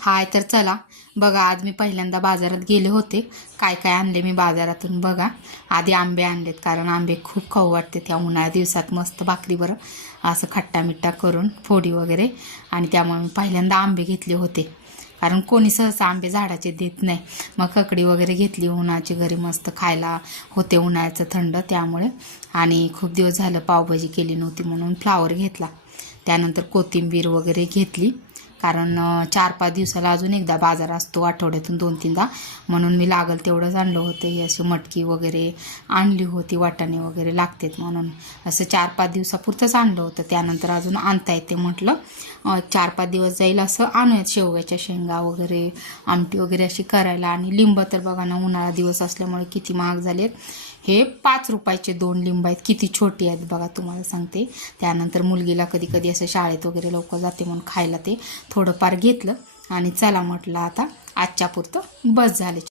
हाय तर चला बघा, आज मी पहिल्यांदा बाजारात गेले होते. काय काय आणले मी बाजारातून बघा. आधी आंबे आणलेत, कारण आंबे खूप खाऊ वाटते त्या उन्हाळ्या दिवसात. मस्त भाकरीवर असं खट्टा मिठ्ठा करून फोडी वगैरे, आणि त्यामुळे मी पहिल्यांदा आंबे घेतले होते. कारण कोणी सहसा आंबे झाडाचे देत नाही. मग ककडी वगैरे घेतली उन्हाची, घरी मस्त खायला होते उन्हाळ्याचं थंड त्यामुळे. आणि खूप दिवस झालं पावभाजी केली नव्हती म्हणून फ्लावर घेतला. त्यानंतर कोथिंबीर वगैरे घेतली, कारण 4-5 दिवसाला अजून एकदा बाजार असतो, आठवड्यातून 2-3दा. म्हणून मी लागल तेवढंच आणलं होतं. ही अशी मटकी वगैरे आणली होती, वाटाणे वगैरे लागतात म्हणून असं 4-5 दिवसापुरतंच आणलं होतं. त्यानंतर अजून आणता येते म्हटलं, 4-5 दिवस जाईल असं आणूयात. शेवग्याच्या शेंगा वगैरे, आमटी वगैरे अशी करायला. आणि लिंब तर बघा ना, उन्हाळा दिवस असल्यामुळे किती महाग झालेत. हे 5 रुपयाचे 2 लिंब आहेत, किती छोटी आहेत बघा, तुम्हाला सांगते. त्यानंतर मुलगीला कधी कधी असं शाळेत वगैरे लवकर जाते म्हणून खायला ते थोडंफार घेतलं. आणि चला म्हटलं आता आजच्या पुरतं बस झाले.